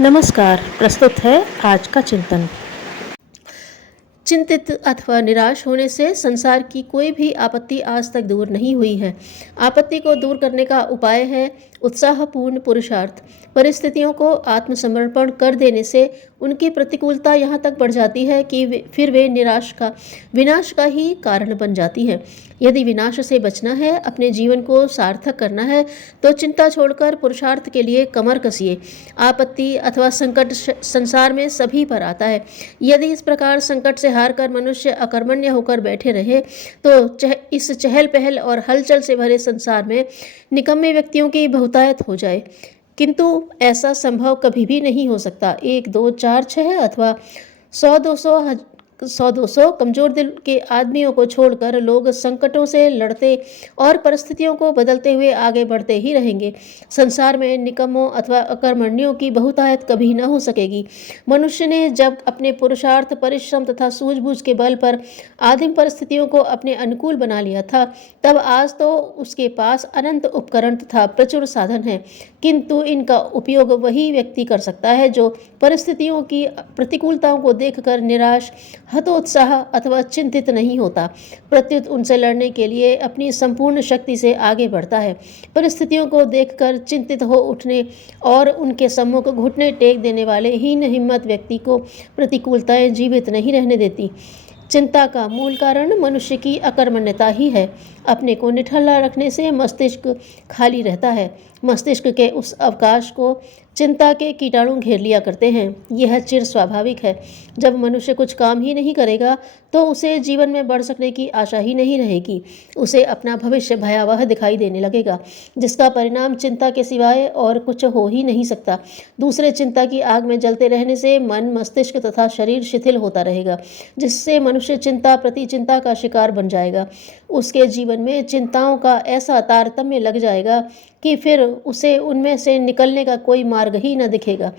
नमस्कार। प्रस्तुत है आज का चिंतन। चिंतित अथवा निराश होने से संसार की कोई भी आपत्ति आज तक दूर नहीं हुई है। आपत्ति को दूर करने का उपाय है उत्साहपूर्ण पुरुषार्थ। परिस्थितियों को आत्मसमर्पण कर देने से उनकी प्रतिकूलता यहाँ तक बढ़ जाती है कि फिर वे विनाश का ही कारण बन जाती हैं। यदि विनाश से बचना है, अपने जीवन को सार्थक करना है, तो चिंता छोड़कर पुरुषार्थ के लिए कमर कसिए। आपत्ति अथवा संकट संसार में सभी पर आता है। यदि इस प्रकार संकट से हारकर मनुष्य अकर्मण्य होकर बैठे रहे तो इस चहल पहल और हलचल से भरे संसार में निकम्मे व्यक्तियों की बहुतायत हो जाए। किंतु ऐसा संभव कभी भी नहीं हो सकता। 1, 2, 4, 6 अथवा 100-200 कमजोर दिल के आदमियों को छोड़कर लोग संकटों से लड़ते और परिस्थितियों को बदलते हुए आगे बढ़ते ही रहेंगे। संसार में निकम्मों अथवा अकर्मण्यों की बहुतायत कभी न हो सकेगी। मनुष्य ने जब अपने पुरुषार्थ, परिश्रम तथा सूझबूझ के बल पर आदिम परिस्थितियों को अपने अनुकूल बना लिया था, तब आज तो उसके पास अनंत उपकरण तथा प्रचुर साधन है, किंतु इनका उपयोग वही व्यक्ति कर सकता है जो परिस्थितियों की प्रतिकूलताओं को देखकर निराश, हतोत्साह अथवा चिंतित नहीं होता, प्रत्युत उनसे लड़ने के लिए अपनी संपूर्ण शक्ति से आगे बढ़ता है। परिस्थितियों को देखकर चिंतित हो उठने और उनके सम्मुख घुटने टेक देने वाले हीन हिम्मत व्यक्ति को प्रतिकूलताएं जीवित नहीं रहने देती। चिंता का मूल कारण मनुष्य की अकर्मण्यता ही है। अपने को निठल्ला रखने से मस्तिष्क खाली रहता है। मस्तिष्क के उस अवकाश को चिंता के कीटाणु घेर लिया करते हैं। यह चिर स्वाभाविक है। जब मनुष्य कुछ काम ही नहीं करेगा तो उसे जीवन में बढ़ सकने की आशा ही नहीं रहेगी। उसे अपना भविष्य भयावह दिखाई देने लगेगा, जिसका परिणाम चिंता के सिवाय और कुछ हो ही नहीं सकता। दूसरे चिंता की आग में जलते रहने से मन, मस्तिष्क तथा शरीर शिथिल होता रहेगा, जिससे मनुष्य चिंता प्रति चिंता का शिकार बन जाएगा। उसके जीवन में चिंताओं का ऐसा तारतम्य लग जाएगा कि फिर उसे उनमें से निकलने का कोई मार्ग ही न दिखेगा।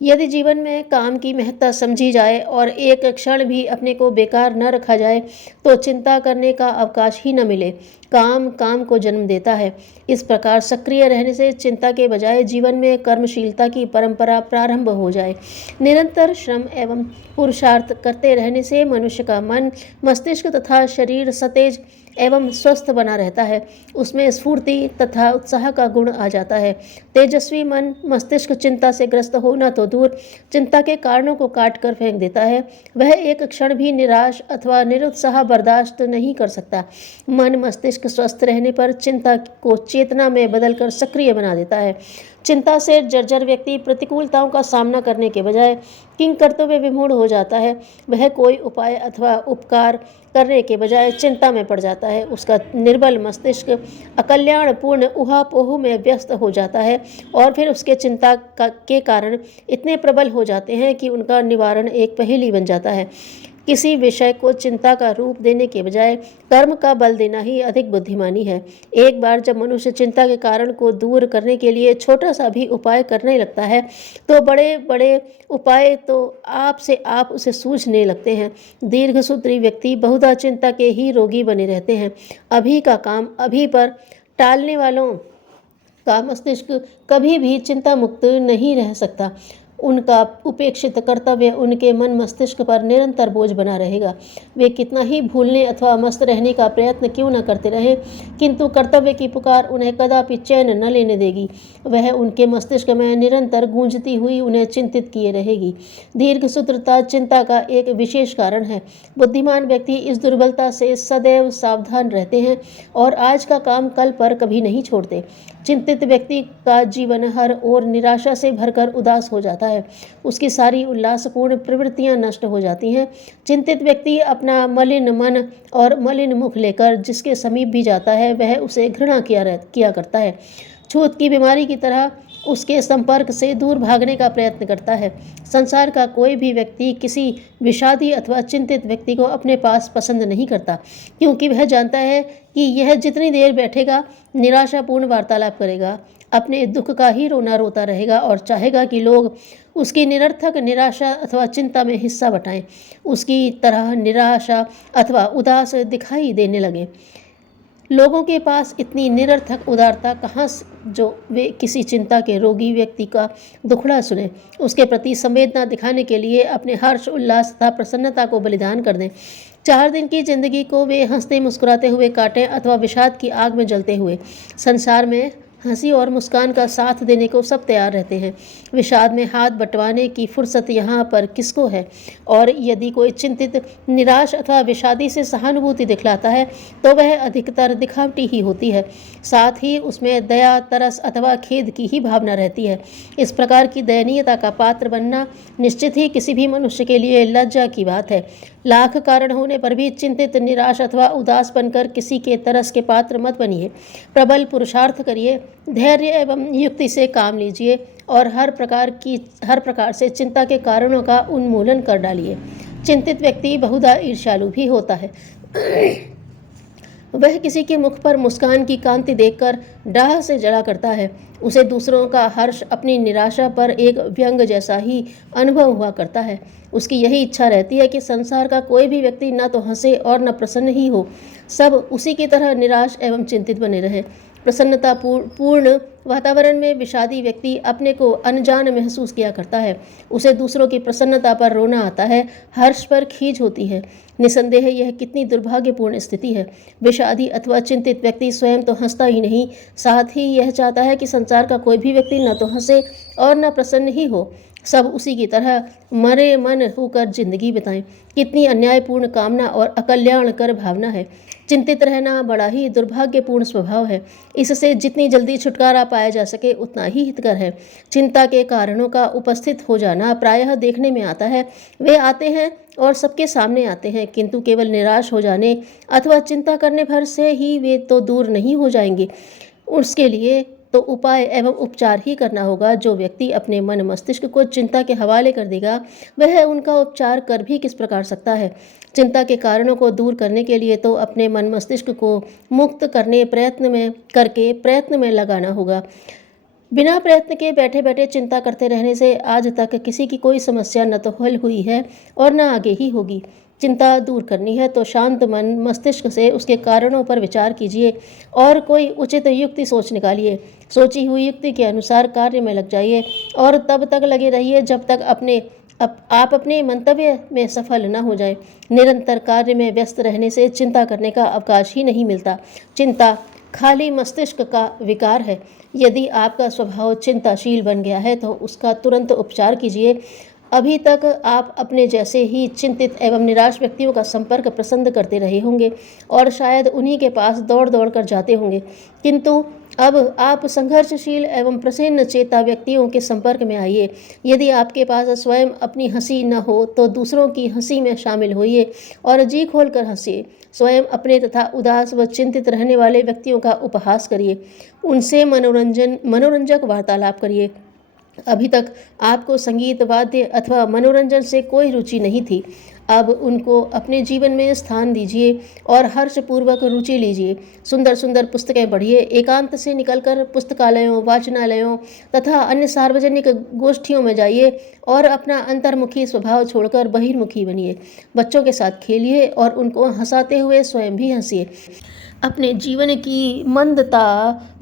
यदि जीवन में काम की महत्ता समझी जाए और एक क्षण भी अपने को बेकार न रखा जाए तो चिंता करने का अवकाश ही न मिले। काम काम को जन्म देता है। इस प्रकार सक्रिय रहने से चिंता के बजाय जीवन में कर्मशीलता की परंपरा प्रारंभ हो जाए। निरंतर श्रम एवं पुरुषार्थ करते रहने से मनुष्य का मन, मस्तिष्क तथा शरीर सतेज एवं स्वस्थ बना रहता है। उसमें स्फूर्ति तथा उत्साह का गुण आ जाता है। तेजस्वी मन, मस्तिष्क चिंता से ग्रस्त होना तो दूर, चिंता के कारणों को काट कर फेंक देता है। वह एक क्षण भी निराश अथवा निरुत्साह बर्दाश्त नहीं कर सकता। मन, मस्तिष्क स्वस्थ रहने पर चिंता को चेतना में बदलकर सक्रिय बना देता है। चिंता से जर्जर व्यक्ति प्रतिकूलताओं का सामना करने के बजाय किंग कर्तव्य विमूढ़ हो जाता है। वह कोई उपाय अथवा उपकार करने के बजाय चिंता में पड़ जाता है। उसका निर्बल मस्तिष्क अकल्याणपूर्ण ऊहापोह में व्यस्त हो जाता है और फिर उसके चिंता के कारण इतने प्रबल हो जाते हैं कि उनका निवारण एक पहेली बन जाता है। किसी विषय को चिंता का रूप देने के बजाय कर्म का बल देना ही अधिक बुद्धिमानी है। एक बार जब मनुष्य चिंता के कारण को दूर करने के लिए छोटा सा भी उपाय करने लगता है तो बड़े बड़े उपाय तो आप से आप उसे सूझने लगते हैं। दीर्घसूत्री व्यक्ति बहुधा चिंता के ही रोगी बने रहते हैं। अभी का काम अभी पर टालने वालों का मस्तिष्क कभी भी चिंता मुक्त नहीं रह सकता। उनका उपेक्षित कर्तव्य उनके मन मस्तिष्क पर निरंतर बोझ बना रहेगा। वे कितना ही भूलने अथवा मस्त रहने का प्रयत्न क्यों न करते रहे, किंतु कर्तव्य की पुकार उन्हें कदापि चैन न लेने देगी। वह उनके मस्तिष्क में निरंतर गूंजती हुई उन्हें चिंतित किए रहेगी। दीर्घसूत्रता चिंता का एक विशेष कारण है। बुद्धिमान व्यक्ति इस दुर्बलता से सदैव सावधान रहते हैं और आज का काम कल पर कभी नहीं छोड़ते। चिंतित व्यक्ति का जीवन हर ओर निराशा से भरकर उदास हो जाता है। उसकी सारी उल्लासपूर्ण प्रवृत्तियां नष्ट हो जाती हैं। चिंतित व्यक्ति अपना मलिन मन और मलिन मुख लेकर जिसके समीप भी जाता है वह उसे घृणा किया करता है। छूत की बीमारी की तरह उसके संपर्क से दूर भागने का प्रयत्न करता है। संसार का कोई भी व्यक्ति किसी विषादी अथवा चिंतित व्यक्ति को अपने पास पसंद नहीं करता, क्योंकि वह जानता है कि यह जितनी देर बैठेगा निराशापूर्ण वार्तालाप करेगा, अपने दुख का ही रोना रोता रहेगा और चाहेगा कि लोग उसकी निरर्थक निराशा अथवा चिंता में हिस्सा बटाएं, उसकी तरह निराशा अथवा उदास दिखाई देने लगे। लोगों के पास इतनी निरर्थक उदारता कहाँ जो वे किसी चिंता के रोगी व्यक्ति का दुखड़ा सुने, उसके प्रति संवेदना दिखाने के लिए अपने हर्ष, उल्लास तथा प्रसन्नता को बलिदान कर दें। 4 दिन की जिंदगी को वे हंसते मुस्कुराते हुए काटें अथवा विषाद की आग में जलते हुए। संसार में हंसी और मुस्कान का साथ देने को सब तैयार रहते हैं। विषाद में हाथ बंटवाने की फुर्सत यहाँ पर किसको है? और यदि कोई चिंतित, निराश अथवा विषादी से सहानुभूति दिखलाता है तो वह अधिकतर दिखावटी ही होती है। साथ ही उसमें दया, तरस अथवा खेद की ही भावना रहती है। इस प्रकार की दयनीयता का पात्र बनना निश्चित ही किसी भी मनुष्य के लिए लज्जा की बात है। लाख कारण होने पर भी चिंतित, निराश अथवा उदास बनकर किसी के तरस के पात्र मत बनिए। प्रबल पुरुषार्थ करिए, धैर्य एवं युक्ति से काम लीजिए और हर प्रकार से चिंता के कारणों का उन्मूलन कर डालिए। चिंतित व्यक्ति बहुधा ईर्ष्यालु भी होता है। वह किसी के मुख पर मुस्कान की कांति देखकर डाह से जला करता है। उसे दूसरों का हर्ष अपनी निराशा पर एक व्यंग जैसा ही अनुभव हुआ करता है। उसकी यही इच्छा रहती है कि संसार का कोई भी व्यक्ति न तो हंसे और न प्रसन्न ही हो, सब उसी की तरह निराश एवं चिंतित बने रहे। प्रसन्नता पूर्ण वातावरण में विषादी व्यक्ति अपने को अनजान महसूस किया करता है। उसे दूसरों की प्रसन्नता पर रोना आता है, हर्ष पर खींच होती है। निसंदेह यह कितनी दुर्भाग्यपूर्ण स्थिति है। विषादी अथवा चिंतित व्यक्ति स्वयं तो हंसता ही नहीं, साथ ही यह चाहता है कि संसार का कोई भी व्यक्ति न तो हंसे और न प्रसन्न ही हो, सब उसी की तरह मरे मन होकर जिंदगी बिताएं। कितनी अन्यायपूर्ण कामना और अकल्याणकर भावना है। चिंतित रहना बड़ा ही दुर्भाग्यपूर्ण स्वभाव है। इससे जितनी जल्दी छुटकारा पाया जा सके उतना ही हितकर है। चिंता के कारणों का उपस्थित हो जाना प्रायः देखने में आता है। वे आते हैं और सबके सामने आते हैं, किंतु केवल निराश हो जाने अथवा चिंता करने भर से ही वे तो दूर नहीं हो जाएंगे। उसके लिए तो उपाय एवं उपचार ही करना होगा। जो व्यक्ति अपने मन मस्तिष्क को चिंता के हवाले कर देगा, वह उनका उपचार कर भी किस प्रकार सकता है? चिंता के कारणों को दूर करने के लिए तो अपने मन मस्तिष्क को मुक्त करने प्रयत्न में लगाना होगा। बिना प्रयत्न के बैठे बैठे चिंता करते रहने से आज तक किसी की कोई समस्या न तो हल हुई है और न आगे ही होगी। चिंता दूर करनी है तो शांत मन मस्तिष्क से उसके कारणों पर विचार कीजिए और कोई उचित युक्ति सोच निकालिए। सोची हुई युक्ति के अनुसार कार्य में लग जाइए और तब तक लगे रहिए जब तक आप अपने मंतव्य में सफल न हो जाए। निरंतर कार्य में व्यस्त रहने से चिंता करने का अवकाश ही नहीं मिलता। चिंता खाली मस्तिष्क का विकार है। यदि आपका स्वभाव चिंताशील बन गया है तो उसका तुरंत उपचार कीजिए। अभी तक आप अपने जैसे ही चिंतित एवं निराश व्यक्तियों का संपर्क पसंद करते रहे होंगे और शायद उन्हीं के पास दौड़ दौड़ कर जाते होंगे, किंतु अब आप संघर्षशील एवं प्रसन्न चेता व्यक्तियों के संपर्क में आइए। यदि आपके पास स्वयं अपनी हंसी न हो तो दूसरों की हंसी में शामिल होइए और जी खोलकर हंसिए। स्वयं अपने तथा उदास व चिंतित रहने वाले व्यक्तियों का उपहास करिए, उनसे मनोरंजक वार्तालाप करिए। अभी तक आपको संगीत, वाद्य अथवा मनोरंजन से कोई रुचि नहीं थी, अब उनको अपने जीवन में स्थान दीजिए और हर्षपूर्वक रुचि लीजिए। सुंदर सुंदर पुस्तकें पढ़िए। एकांत से निकलकर पुस्तकालयों, वाचनालयों तथा अन्य सार्वजनिक गोष्ठियों में जाइए और अपना अंतर्मुखी स्वभाव छोड़कर बहिर्मुखी बनिए। बच्चों के साथ खेलिए और उनको हंसाते हुए स्वयं भी हंसिए। अपने जीवन की मंदता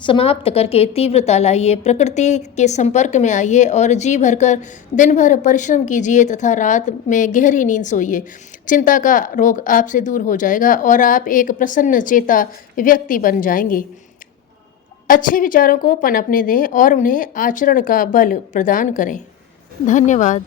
समाप्त करके तीव्रता लाइए। प्रकृति के संपर्क में आइए और जी भरकर दिन भर परिश्रम कीजिए तथा रात में गहरी नींद सोइए। चिंता का रोग आपसे दूर हो जाएगा और आप एक प्रसन्न चेता व्यक्ति बन जाएंगे। अच्छे विचारों को पनपने दें और उन्हें आचरण का बल प्रदान करें। धन्यवाद।